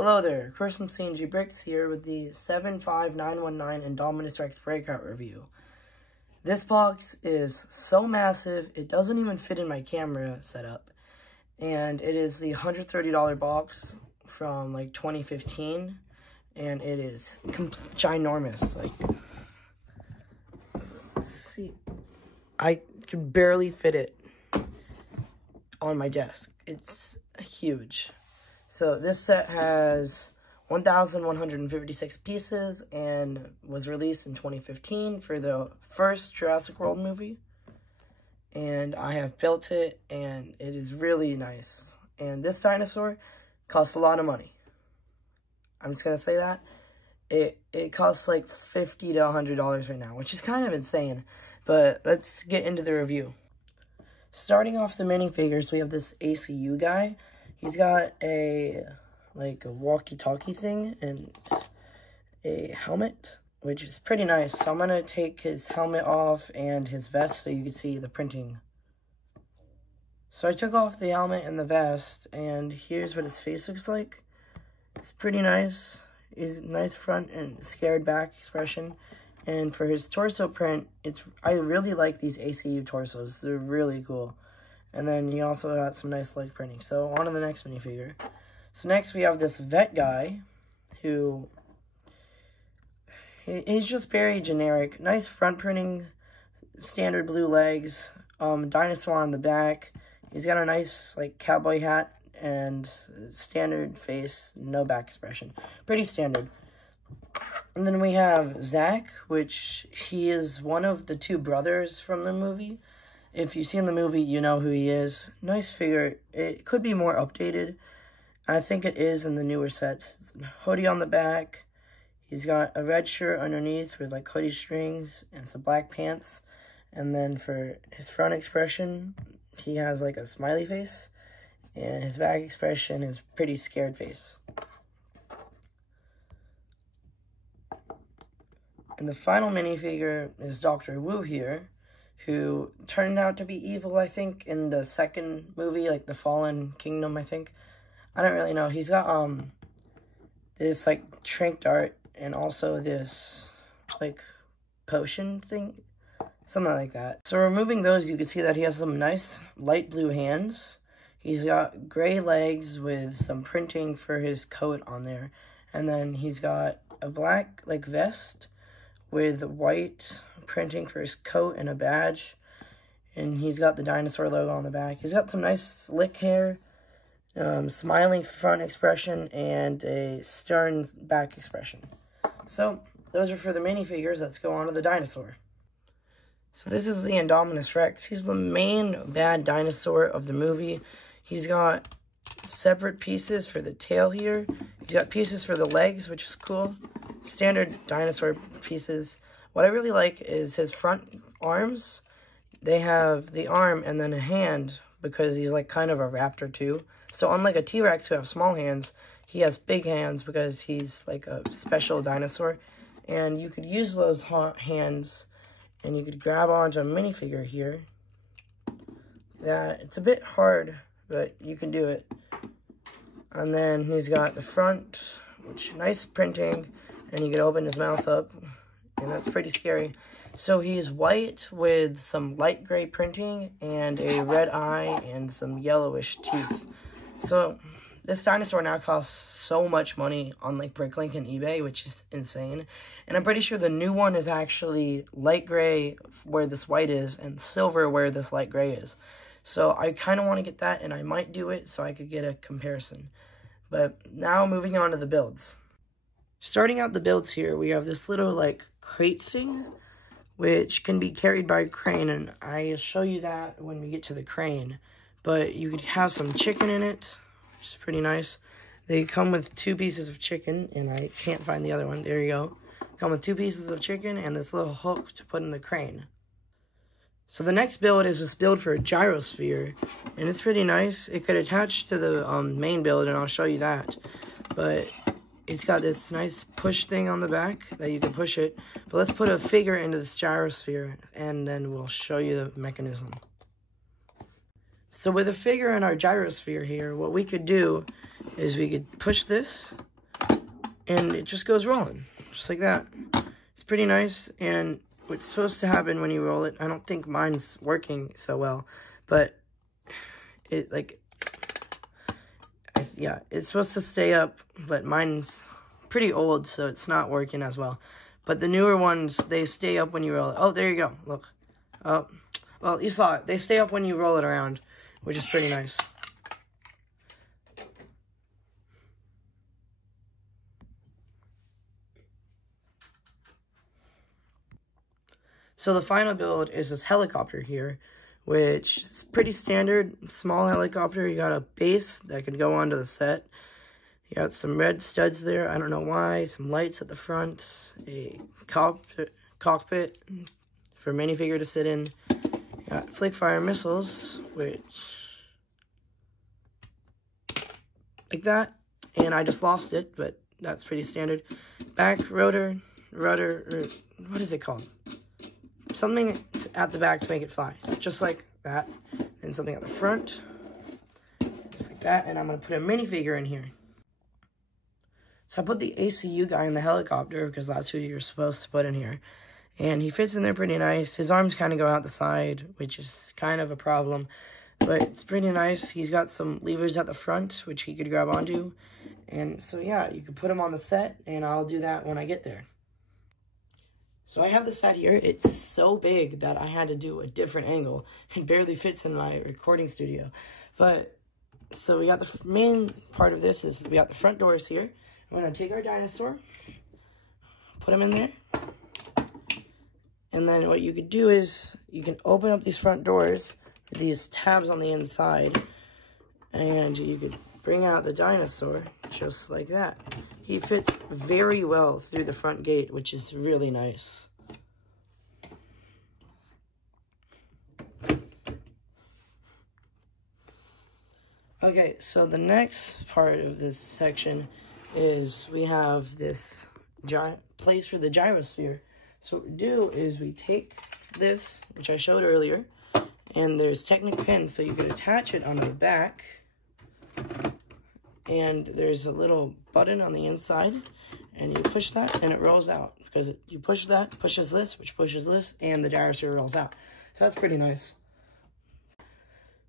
Hello there, Chris from CNG Bricks here with the 75919 Indominous Rex Breakout review. This box is so massive, it doesn't even fit in my camera setup. And it is the $130 box from like 2015. And it is ginormous. Like, let's see. I could barely fit it on my desk. It's huge. So this set has 1,156 pieces and was released in 2015 for the first Jurassic World movie. And I have built it, and it is really nice. And this dinosaur costs a lot of money. I'm just going to say that. It costs like $50 to $100 right now, which is kind of insane. But let's get into the review. Starting off the minifigures, we have this ACU guy. He's got a walkie-talkie thing and a helmet, which is pretty nice. So I'm going to take his helmet off and his vest so you can see the printing. So I took off the helmet and the vest, and here's what his face looks like. It's pretty nice. He's nice front and scared back expression. And for his torso print, I really like these ACU torsos. They're really cool. And then he also got some nice leg printing. So on to the next minifigure. So next we have this vet guy who, he's just very generic. Nice front printing, standard blue legs, dinosaur on the back. He's got a nice like cowboy hat and standard face, no back expression. Pretty standard. And then we have Zach, which he is one of the two brothers from the movie. If you've seen the movie, you know who he is. Nice figure. It could be more updated. I think it is in the newer sets. It's a hoodie on the back. He's got a red shirt underneath with like hoodie strings and some black pants. And then for his front expression, he has like a smiley face. And his back expression is pretty scared face. And the final minifigure is Dr. Wu here, who turned out to be evil, I think, in the second movie, like the Fallen Kingdom, I think. I don't really know. He's got this like trank dart and also this like potion thing, something like that. So removing those, you can see that he has some nice light blue hands. He's got gray legs with some printing for his coat on there, and then he's got a black like vest with white printing for his coat and a badge. And he's got the dinosaur logo on the back. He's got some nice slick hair, smiling front expression, and a stern back expression. So those are for the minifigures. Let's go on to the dinosaur. So this is the Indominous Rex. He's the main bad dinosaur of the movie. He's got separate pieces for the tail here. He's got pieces for the legs, which is cool. Standard dinosaur pieces. What I really like is his front arms. They have the arm and then a hand because he's like kind of a raptor too. So unlike a T-Rex who have small hands, he has big hands because he's like a special dinosaur. And you could use those hands and you could grab onto a minifigure here. It's a bit hard, but you can do it. And then he's got the front, which nice printing. And you can open his mouth up, and that's pretty scary. So he's white with some light gray printing and a red eye and some yellowish teeth. So this dinosaur now costs so much money on like Bricklink and eBay, which is insane. And I'm pretty sure the new one is actually light gray where this white is and silver where this light gray is. So I kind of want to get that, and I might do it so I could get a comparison. But now moving on to the builds. Starting out the builds here, we have this little, like, crate thing, which can be carried by a crane, and I'll show you that when we get to the crane. But you could have some chicken in it, which is pretty nice. They come with 2 pieces of chicken, and I can't find the other one. There you go. Come with 2 pieces of chicken and this little hook to put in the crane. So the next build is this build for a gyrosphere, and it's pretty nice. It could attach to the main build, and I'll show you that. But it's got this nice push thing on the back that you can push it. But let's put a figure into this gyrosphere, and then we'll show you the mechanism. So with a figure in our gyrosphere here, what we could do is we could push this, and it just goes rolling, just like that. It's pretty nice, and what's supposed to happen when you roll it, I don't think mine's working so well, but it, like, yeah, it's supposed to stay up, but mine's pretty old, so it's not working as well. But the newer ones, they stay up when you roll it. Oh, there you go, look. Oh, well, you saw it. They stay up when you roll it around, which is pretty nice. So the final build is this helicopter here, which is pretty standard, small helicopter. You got a base that could go onto the set. You got some red studs there, I don't know why, some lights at the front, a cockpit for minifigure to sit in. You got flick fire missiles, which, like that, and I just lost it, but that's pretty standard. Back rudder, or what is it called? Something at the back to make it fly, so just like that, and something at the front, just like that, and I'm going to put a minifigure in here. So I put the ACU guy in the helicopter, because that's who you're supposed to put in here, and he fits in there pretty nice. His arms kind of go out the side, which is kind of a problem, but it's pretty nice. He's got some levers at the front, which he could grab onto, and so yeah, you could put him on the set, and I'll do that when I get there. So I have the set here. It's so big that I had to do a different angle. It barely fits in my recording studio. But, so we got the main part of this is we got the front doors here. I'm going to take our dinosaur, put him in there. And then what you could do is you can open up these front doors with these tabs on the inside. And you could bring out the dinosaur just like that. He fits very well through the front gate, which is really nice. Okay, so the next part of this section is we have this place for the gyrosphere. So what we do is we take this, which I showed earlier, and there's Technic pins, so you could attach it on the back. And there's a little button on the inside, and you push that, and it rolls out. Because you push that, pushes this, which pushes this, and the gyrosphere rolls out. So that's pretty nice.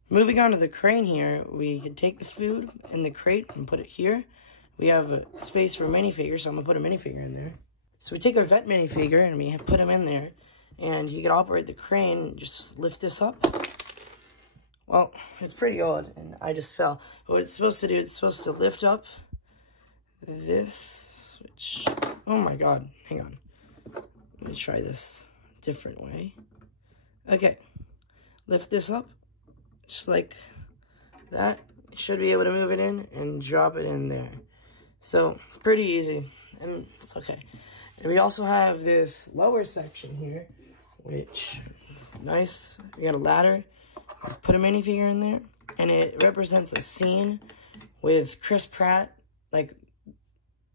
Moving on to the crane here, we can take the food in the crate and put it here. We have a space for minifigures, so I'm going to put a minifigure in there. So we take our vet minifigure, and we put him in there. And you can operate the crane, just lift this up. Well, it's pretty old, and I just fell. What it's supposed to do, it's supposed to lift up this, which, oh my god, hang on. Let me try this a different way. Okay, lift this up, just like that. You should be able to move it in and drop it in there. So, pretty easy, and it's okay. And we also have this lower section here, which is nice. We got a ladder. Put a minifigure in there, and it represents a scene with Chris Pratt. Like,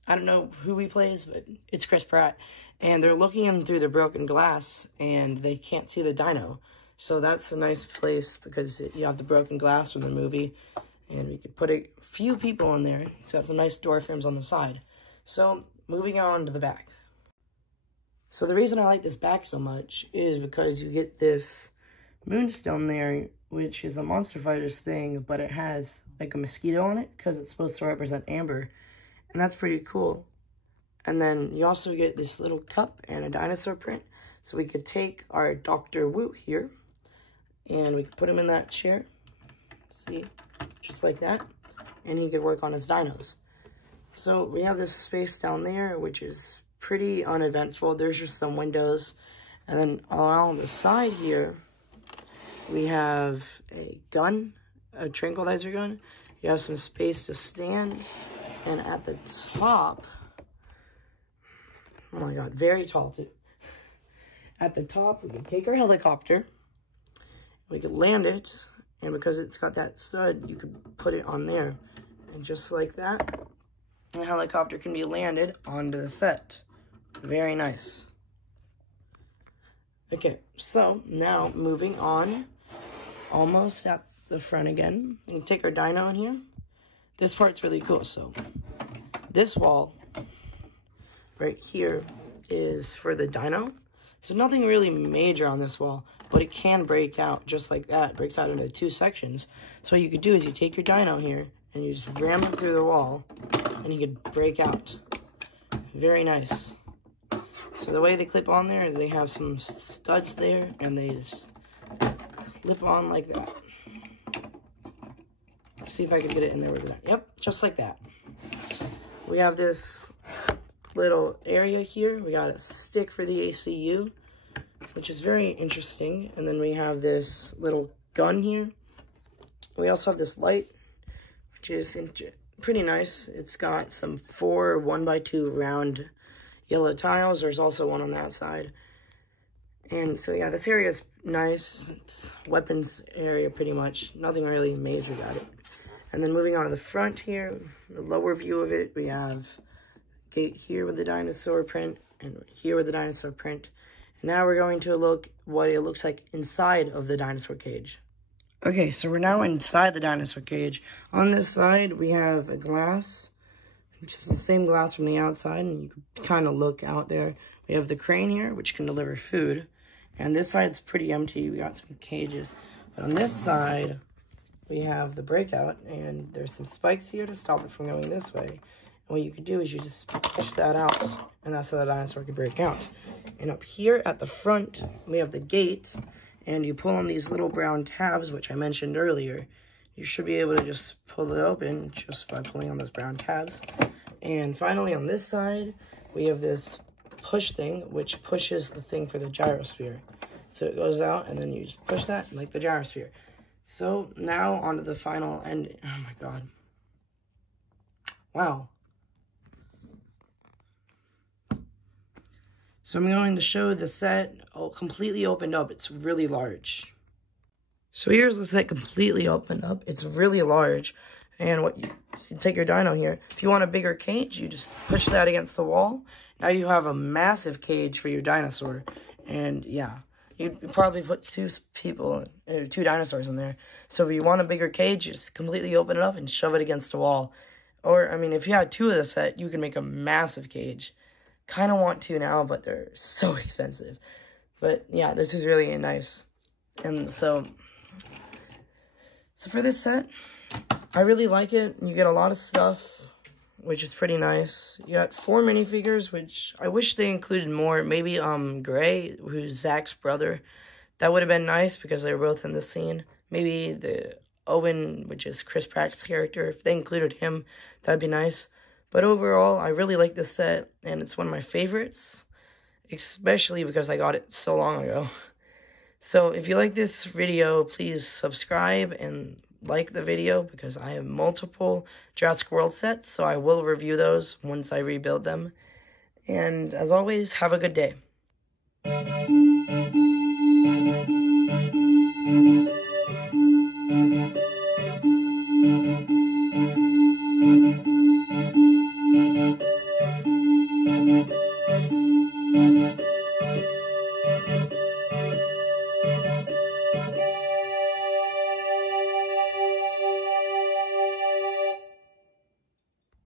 I don't know who he plays, but it's Chris Pratt. And they're looking in through the broken glass, and they can't see the dino. So that's a nice place, because you have the broken glass from the movie. And we could put a few people in there. It's got some nice door frames on the side. So, moving on to the back. So the reason I like this back so much is because you get this moonstone there, which is a Monster Fighters thing, but it has like a mosquito on it because it's supposed to represent amber, and that's pretty cool. And then you also get this little cup and a dinosaur print, so we could take our Dr. Wu here, and we could put him in that chair, see, just like that, and he could work on his dinos. So we have this space down there, which is pretty uneventful. There's just some windows, and then along the side here, we have a gun, a tranquilizer gun. You have some space to stand. And at the top, oh my god, very tall too. At the top, we can take our helicopter. We could land it. And because it's got that stud, you could put it on there. And just like that, the helicopter can be landed onto the set. Very nice. Okay, so now moving on. Almost at the front again. We can take our dino in here. This part's really cool. So this wall right here is for the dino. There's nothing really major on this wall, but it can break out just like that. It breaks out into 2 sections. So what you could do is you take your dino here, and you just ram it through the wall, and you could break out. Very nice. So the way they clip on there is they have some studs there, and they just clip on like that. Let's see if I can get it in there with that. Yep, just like that. We have this little area here. We got a stick for the ACU, which is very interesting. And then we have this little gun here. We also have this light, which is pretty nice. It's got some 4 1x2 round yellow tiles. There's also one on that side. And so yeah, this area is nice. It's weapons area pretty much. Nothing really major about it. And then moving on to the front here, the lower view of it, we have a gate here with the dinosaur print and here with the dinosaur print. And now we're going to look what it looks like inside of the dinosaur cage. Okay, so we're now inside the dinosaur cage. On this side, we have a glass, which is the same glass from the outside, and you can kind of look out there. We have the crane here, which can deliver food. And this side's pretty empty. We got some cages. But on this side, we have the breakout, and there's some spikes here to stop it from going this way. And what you could do is you just push that out, and that's how the dinosaur can break out. And up here at the front, we have the gate, and you pull on these little brown tabs, which I mentioned earlier. You should be able to just pull it open just by pulling on those brown tabs. And finally, on this side, we have this push thing, which pushes the thing for the gyrosphere. So it goes out, and then you just push that, like the gyrosphere. So now onto the final end. Oh my god. Wow. So I'm going to show the set completely opened up. It's really large. So here's the set completely opened up. It's really large. And what you take your dino here. If you want a bigger cage, you just push that against the wall. Now you have a massive cage for your dinosaur. And yeah, you probably put 2 dinosaurs in there. So if you want a bigger cage, just completely open it up and shove it against the wall. Or, I mean, if you had 2 of the set, you can make a massive cage. Kind of want to now, but they're so expensive. But yeah, this is really nice. And so for this set, I really like it. You get a lot of stuff, which is pretty nice. You got 4 minifigures, which I wish they included more. Maybe Gray, who's Zach's brother. That would have been nice because they were both in the scene. Maybe the Owen, which is Chris Pratt's character, if they included him, that'd be nice. But overall, I really like this set, and it's one of my favorites, especially because I got it so long ago. So if you like this video, please subscribe and like the video, because I have multiple Jurassic World sets, so I will review those once I rebuild them. And as always, have a good day.